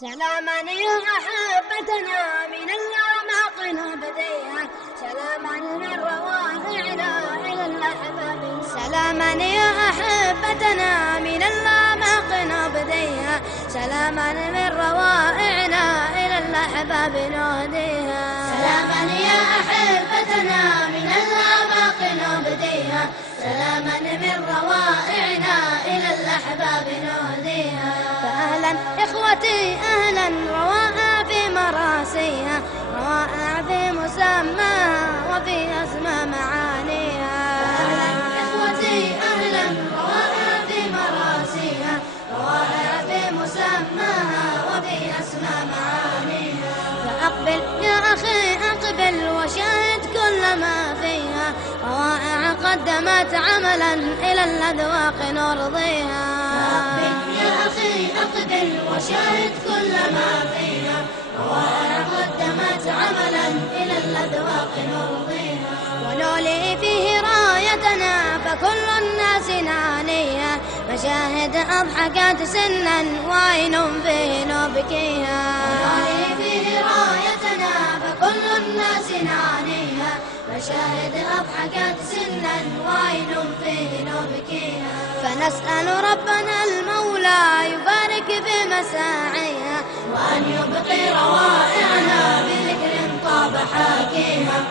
سلاما يا أحبتنا من الأعماق نبديها، سلاما من روائعنا إلى الأحباب. سلاما يا أحبتنا من الأعماق نبديها، سلاما من روائعنا إلى الأحباب نهديها. سلاما يا أحبتنا من الأعماق نبديها، سلاما من روائعنا إلى الأحباب نهديها. فأهلا إخوتي أهلا، روائع في مراسيها، روائع في مسماها وفي أسمى معانيها. فأهلا إخوتي أهلا، روائع في مراسيها، روائع في مسماها وفي أسمى معانيها. فأقبل يا أخي أقبل وشاهد كل ما فيها، روائع قدمت عملا إلى الأذواق نرضيها. فأقبل يا أخي أقبل وشاهد كل ما فيها، روائع قدمت عملا إلى الأذواق نرضيها. ونولي فيه رايتنا فكل الناس نعنيها، مشاهد أضحكت سنا وعين فيه نبكيها. ونولي فيه رايتنا فكل الناس نعنيها، مشاهد أضحكت سنا وعين فيه نبكيها. فنسأل ربنا المولى يبارك في مساعيها، وأن يبقي روائعنا بذكر طاب حاكيها.